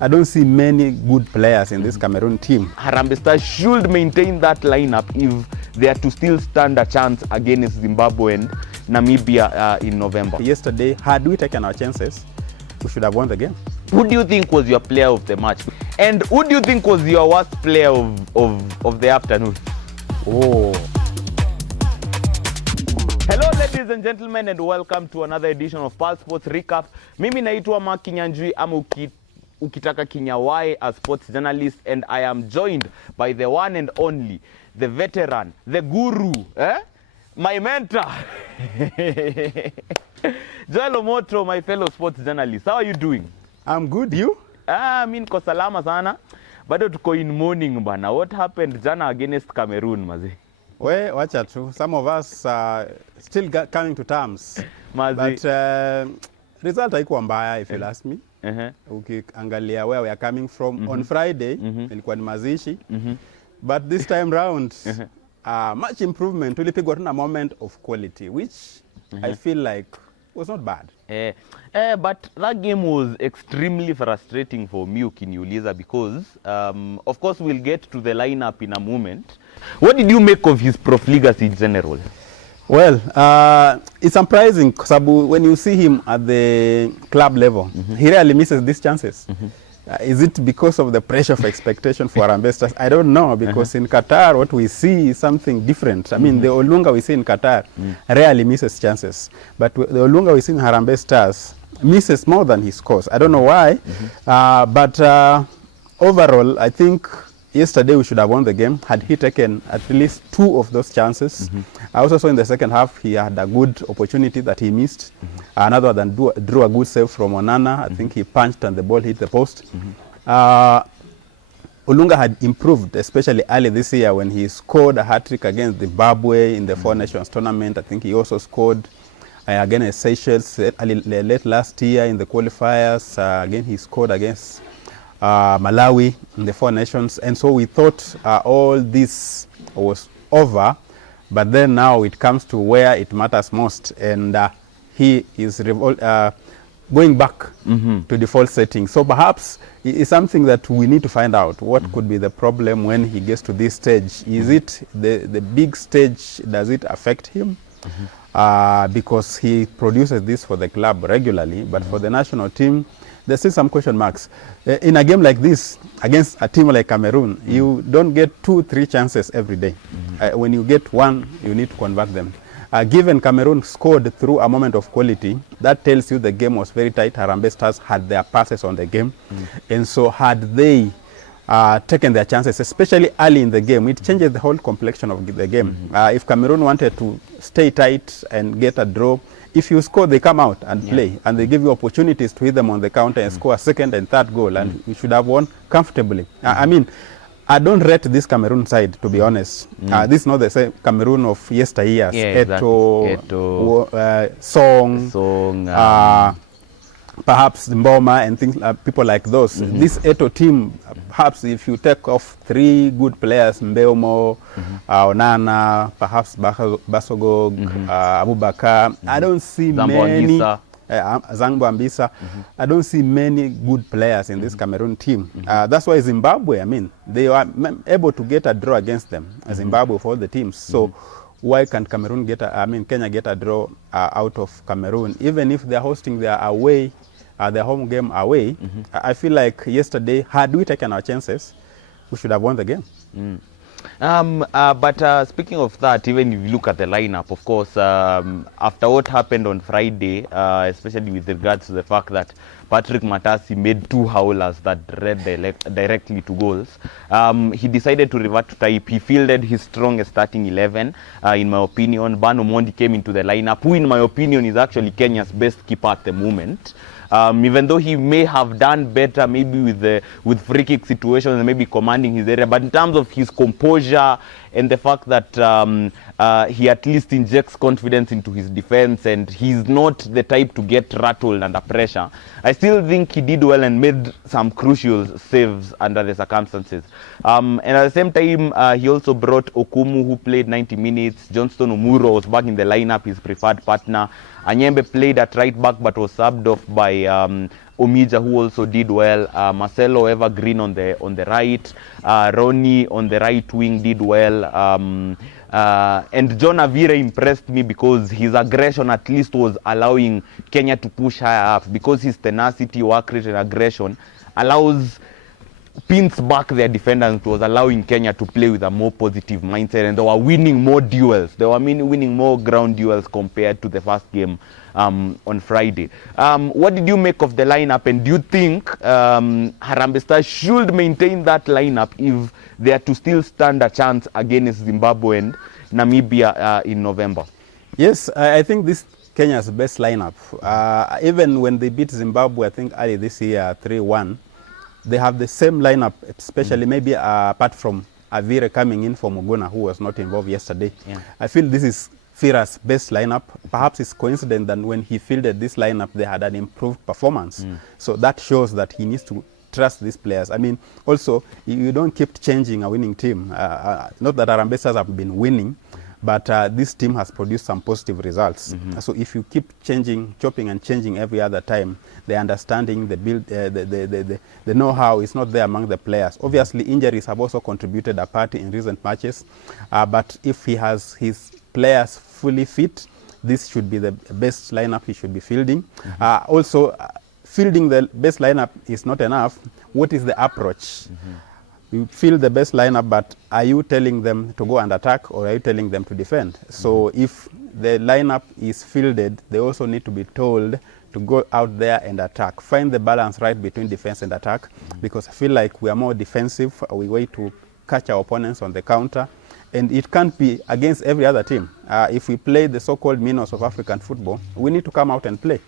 I don't see many good players in this Cameroon team. Harambee Stars should maintain that lineup if they are to still stand a chance against Zimbabwe and Namibia in November. Yesterday, had we taken our chances, we should have won the game. Who do you think was your player of the match? And who do you think was your worst player of the afternoon? Oh. Hello ladies and gentlemen, and welcome to another edition of Pulse Sports Recap. Mimi naitwa Mark Kinyanjui ama ukitaka Kinyawai as sports journalist, and I am joined by the one and only, the veteran, the guru, my mentor, Joel Omoto, my fellow sports journalist. How are you doing? I'm good, you? Mimi niko salama sana. Bado tuko in mourning bana. What happened jana against Cameroon, mazi? Well, watch out too. Some of us are still coming to terms. But result haikuwa mbaya if you ask me. Ukiangalia where we are coming from on Friday, ilikuwa ni mazishi. But this time round, much improvement. Tulipigwa tu na moment of quality, which I feel like was not bad. But that game was extremely frustrating for me, ukiniuliza, because of course we'll get to the lineup in a moment. What did you make of his profligacy in general? Well, it's surprising because when you see him at the club level, he rarely misses these chances. Is it because of the pressure of expectation for Harambee Stars? I don't know, because in Qatar what we see is something different. I mean, the Olunga we see in Qatar rarely misses chances, but the Olunga we see in Harambee Stars misses more than he scores. I don't know why, but overall I think yesterday we should have won the game had he taken at least 2 of those chances. I also saw in the second half he had a good opportunity that he missed. Another than drew a good save from Onana. I think he punched and the ball hit the post. Olunga had improved, especially early this year when he scored a hat-trick against Zimbabwe in the Four Nations tournament. I think he also scored against Seychelles late last year in the qualifiers. Again, he scored against Malawi in the Four Nations, and so we thought all this was over, but then now it comes to where it matters most, and he is going back to default settings. So perhaps it's something that we need to find out. What could be the problem when he gets to this stage? Is it the big stage? Does it affect him? Because he produces this for the club regularly, but for the national team, there's still some question marks. In a game like this, against a team like Cameroon, you don't get 2-3 chances every day. When you get one, you need to convert them. Given Cameroon scored through a moment of quality, that tells you the game was very tight. Harambee Stars had their passes on the game. And so had they taken their chances, especially early in the game, it changes the whole complexion of the game. If Cameroon wanted to stay tight and get a draw, if you score, they come out and play, and they give you opportunities to hit them on the counter and score a second and third goal, and we should have won comfortably. I mean, I don't rate this Cameroon side, to be honest. This is not the same Cameroon of yesteryears. Song, perhaps Mboma and things, people like those. This Eto team, perhaps if you take off 3 good players, Mbeumo, Onana, perhaps Basogog, Abubakar, I don't see many. Zangbo Ambisa. I don't see many good players in this Cameroon team. That's why Zimbabwe, I mean, they are able to get a draw against them, Zimbabwe for all the teams. So why can't Cameroon Kenya get a draw out of Cameroon, even if they're hosting their away, their home game away? I feel like yesterday, had we taken our chances, we should have won the game. But speaking of that, even if you look at the lineup, of course, after what happened on Friday, especially with regards to the fact that Patrick Matasi made 2 howlers that led directly to goals, he decided to revert to type. He fielded his strongest starting 11, in my opinion. Bano Mondi came into the lineup, who in my opinion is actually Kenya's best keeper at the moment. Even though he may have done better maybe with free kick situations and maybe commanding his area, but in terms of his composure and the fact that he at least injects confidence into his defense and he's not the type to get rattled under pressure, I still think he did well and made some crucial saves under the circumstances. And at the same time, he also brought Okumu, who played 90 minutes. Johnston Omuro was back in the lineup, his preferred partner. Anyembe played at right back but was subbed off by Omija, who also did well. Marcelo Evergreen on the right. Ronnie on the right wing did well. And John Avire impressed me because his aggression at least was allowing Kenya to push higher up, because his tenacity, work rate and aggression pins back their defenders. Was allowing Kenya to play with a more positive mindset, and they were winning more duels. They were winning more ground duels compared to the first game on Friday. What did you make of the lineup, and do you think Harambee Stars should maintain that lineup if they are to still stand a chance against Zimbabwe and Namibia in November? Yes, I think this Kenya's best lineup. Even when they beat Zimbabwe, I think early this year 3-1, they have the same lineup, especially maybe apart from Avire coming in for Muguna, who was not involved yesterday. Yeah. I feel this is Fira's best lineup. Perhaps it's coincident that when he fielded this lineup, they had an improved performance. So that shows that he needs to trust these players. I mean, also, you don't keep changing a winning team. Not that Harambee Stars have been winning, but this team has produced some positive results. So if you keep changing, chopping and changing every other time, the understanding, the build, the know-how is not there among the players. Obviously, injuries have also contributed a part in recent matches, but if he has his players fully fit, this should be the best lineup he should be fielding. Also, fielding the best lineup is not enough. What is the approach? You field the best lineup, but are you telling them to go and attack, or are you telling them to defend? So if the lineup is fielded, they also need to be told to go out there and attack. Find the balance right between defense and attack, because I feel like we are more defensive. We wait to catch our opponents on the counter, and it can't be against every other team. If we play the so-called minnows of African football, we need to come out and play.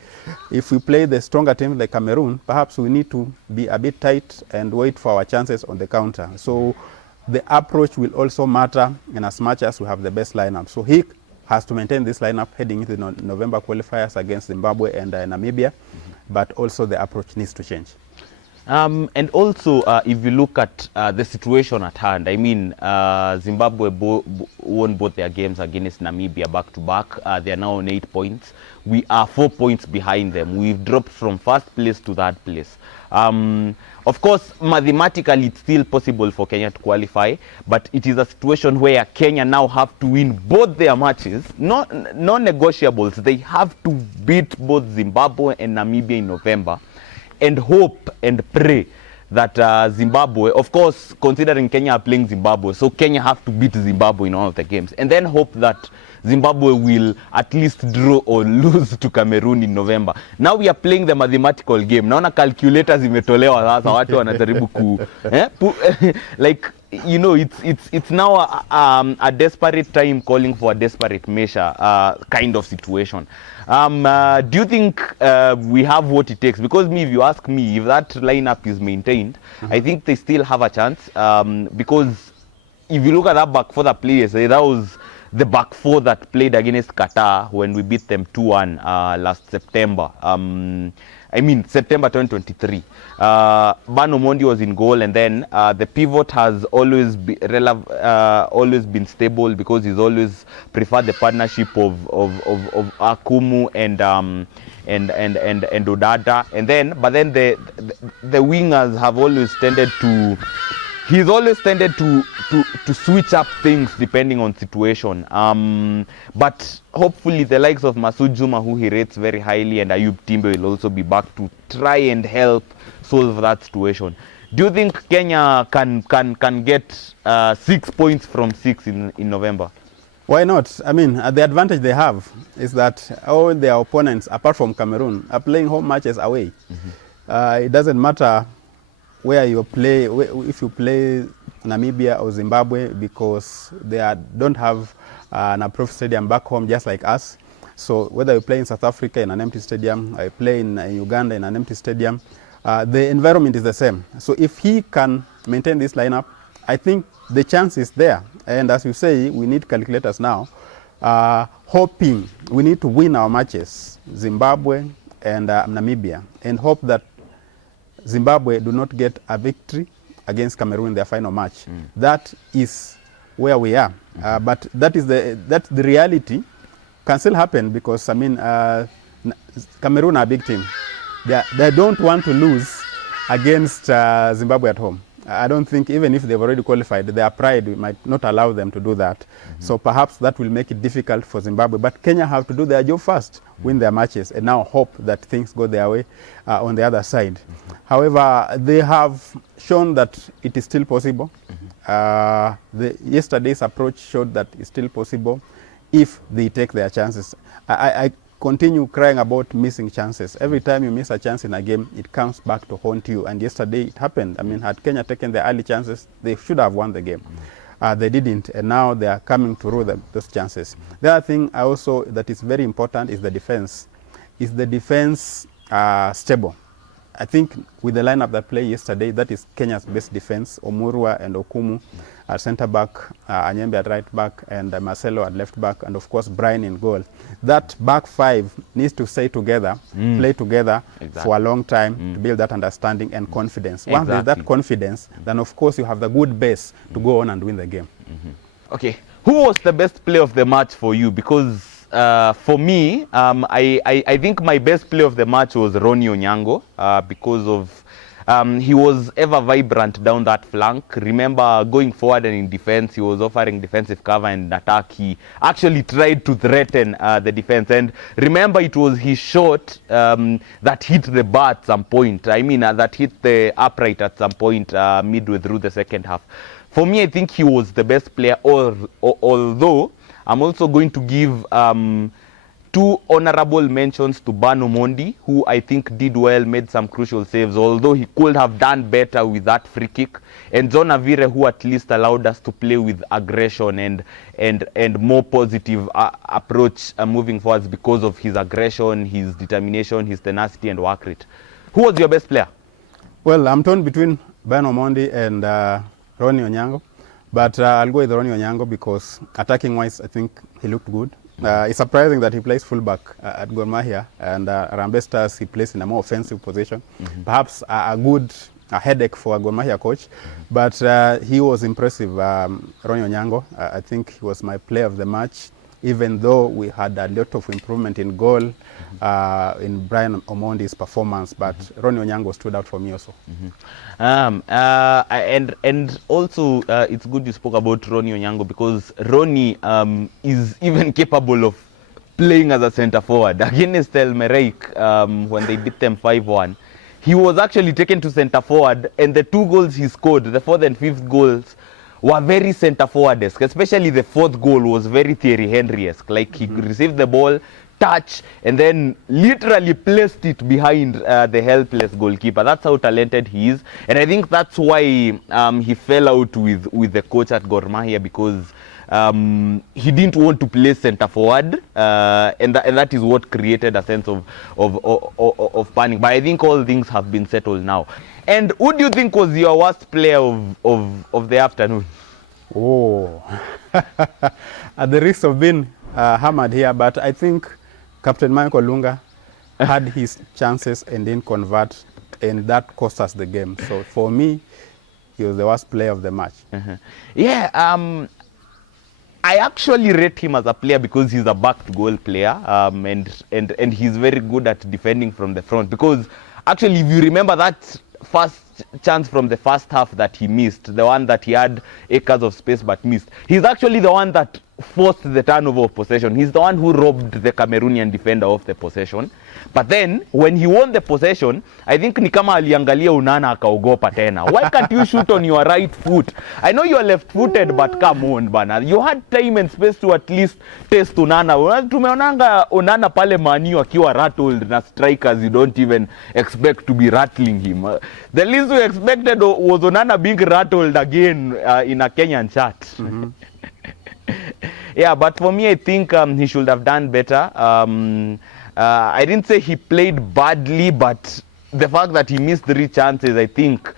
If we play the stronger teams like Cameroon, perhaps we need to be a bit tight and wait for our chances on the counter. So the approach will also matter in as much as we have the best lineup. So he has to maintain this lineup heading into the November qualifiers against Zimbabwe and Namibia, but also the approach needs to change. And also, if you look at the situation at hand, I mean, Zimbabwe won both their games against Namibia back-to-back. They are now on 8 points. We are 4 points behind them. We've dropped from first place to third place. Of course, mathematically, it's still possible for Kenya to qualify, but it is a situation where Kenya now have to win both their matches, non-negotiables. They have to beat both Zimbabwe and Namibia in November, and hope and pray that Zimbabwe, of course, considering Kenya are playing Zimbabwe, so Kenya have to beat Zimbabwe in all of the games, and then hope that Zimbabwe will at least draw or lose to Cameroon in November. Now we are playing the mathematical game. Naona calculators imetolewa sasa, watu wanajaribu like, you know, it's now a desperate time calling for a desperate measure kind of situation. Do you think we have what it takes? Because if you ask me, if that lineup is maintained, I think they still have a chance. Because if you look at that back four that players, that was the back four that played against Qatar when we beat them 2-1 last September. I mean, September 2023. Bano Mondi was in goal, and then the pivot has always been stable, because he's always preferred the partnership of Akumu and Odada. And then, but then the wingers have always tended to. He's always tended to switch up things depending on situation. But hopefully the likes of Masoud Juma, who he rates very highly, and Ayub Timbe will also be back to try and help solve that situation. Do you think Kenya can get 6 points from 6 in November? Why not? I mean, the advantage they have is that all their opponents, apart from Cameroon, are playing home matches away. It doesn't matter where you play, if you play Namibia or Zimbabwe, because they don't have an approved stadium back home just like us. So whether you play in South Africa in an empty stadium, or you play in Uganda in an empty stadium, the environment is the same. So if he can maintain this lineup, I think the chance is there. And as you say, we need calculators now, hoping we need to win our matches, Zimbabwe and Namibia, and hope that Zimbabwe do not get a victory against Cameroon in their final match. That is where we are. But that's the reality. Can still happen, because I mean, Cameroon are a big team. they don't want to lose against Zimbabwe at home. I don't think even if they've already qualified, their pride might not allow them to do that. So perhaps that will make it difficult for Zimbabwe. But Kenya have to do their job first, win their matches, and now hope that things go their way on the other side. However, they have shown that it is still possible. Yesterday's approach showed that it's still possible if they take their chances. I continue crying about missing chances. Every time you miss a chance in a game, it comes back to haunt you. And yesterday it happened. I mean, had Kenya taken their early chances, they should have won the game. They didn't, and now they are coming to rue those chances. The other thing also that is very important is the defense. Is the defense stable? I think with the lineup that played yesterday, that is Kenya's best defense. Omurwa and Okumu at centre back, Anyembe at right back, and Marcelo at left back, and of course Brian in goal. That back five needs to stay together, play together for a long time to build that understanding and confidence. Once there's that confidence, then of course you have the good base to go on and win the game. Okay, who was the best player of the match for you? Because for me, I think my best player of the match was Ronnie Onyango because of he was ever vibrant down that flank. Remember, going forward and in defense, he was offering defensive cover, and in attack he actually tried to threaten the defense. And remember, it was his shot that hit the bar at some point. I mean, that hit the upright at some point midway through the second half. For me, I think he was the best player, although I'm also going to give two honorable mentions to Bano Mondi, who I think did well, made some crucial saves, although he could have done better with that free kick. And John Avire, who at least allowed us to play with aggression and more positive approach ronnie forwards because of his aggression, his determination, his tenacity and work rate. Who was your best player? Well, I'm torn between Bano Mondi and Ronnie Onyango. But I'll go with Ronnie Onyango because attacking-wise, I think he looked good. It's surprising that he plays fullback at Gor Mahia, and Harambee Stars he plays in a more offensive position. Perhaps a good headache for a Gor Mahia coach, but he was impressive, Ronnie Onyango. I think he was my player of the match, even though we had a lot of improvement in goal in Brian Omondi's performance, but Ronnie Onyango stood out for me also. And also it's good you spoke about Ronnie Onyango because Ronnie is even capable of playing as a centre forward. Against El Merreikh, when they beat them 5-1, he was actually taken to centre forward, and the two goals he scored, the fourth and fifth goals, were very centre forward-esque. Especially the fourth goal was very Thierry Henry-esque. Like he received the ball, touch, and then literally placed it behind the helpless goalkeeper. That's how talented he is, and I think that's why he fell out with the coach at Gor Mahia, because he didn't want to play centre forward, and that is what created a sense of panic. But I think all things have been settled now. And who do you think was your worst player of the afternoon? Oh, at the risk of being hammered here, but I think Captain Michael Lunga had his chances and didn't convert, and that cost us the game. So for me, he was the worst player of the match. Yeah, I actually rate him as a player because he's a back goal player, and he's very good at defending from the front. Because actually, if you remember that first chance from the first half that he missed, the one that he had acres of space but missed, he's actually the one that forced the turnover of possession. He's the one who robbed the Cameroonian defender of the possession. But then when he won the possession, I think ni kama aliangalia Onana akaogopa tena. Why can't you shoot on your right foot? I know you're left-footed, but come on bana. You had time and space to at least test Onana. Tumeonanga Onana pale Manu akiwa rattled na strikers you don't even expect to be rattling him. The least we expected was Onana being rattled again in a Kenyan chat. Yeah, but for me, I think he should have done better. I didn't say he played badly, but the fact that he missed 3 chances, I think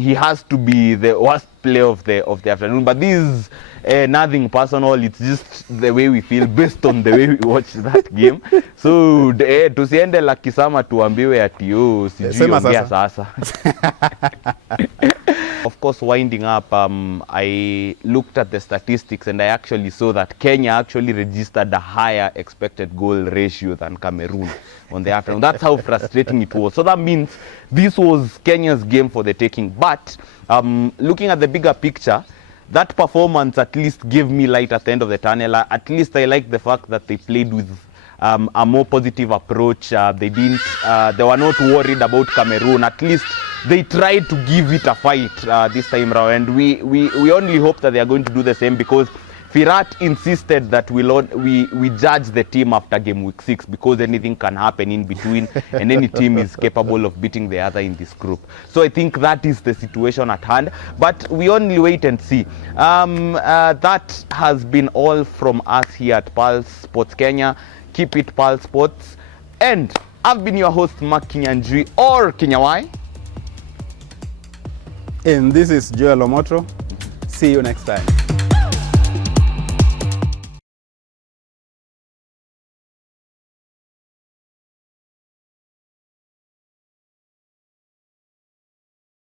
he has to be the worst player of the afternoon. But this is nothing personal. It's just the way we feel based on the way we watch that game. So tusiende la kisama tuambiwe ati sijui ongea sasa. Of course, was winding up, I looked at the statistics and I actually saw that Kenya actually registered a higher expected goal ratio than Cameroon on the afternoon. That's how frustrating it was. So that means this was Kenya's game for the taking. But looking at the bigger picture, that performance at least gave me light at the end of the tunnel. At least I like the fact that they played with a more positive approach. They were not worried about Cameroon. At least they tried to give it a fight this time around, and we only hope that they are going to do the same, because Firat insisted that we judge the team after game week 6, because anything can happen in between and any team is capable of beating the other in this group. So I think that is the situation at hand, but we only wait and see. That has been all from us here at Pulse Sports Kenya. Keep it Pulse Sports, and I've been your host Mark Kinyanjui, or Kinyawai. And this is Joel Omoto. See you next time.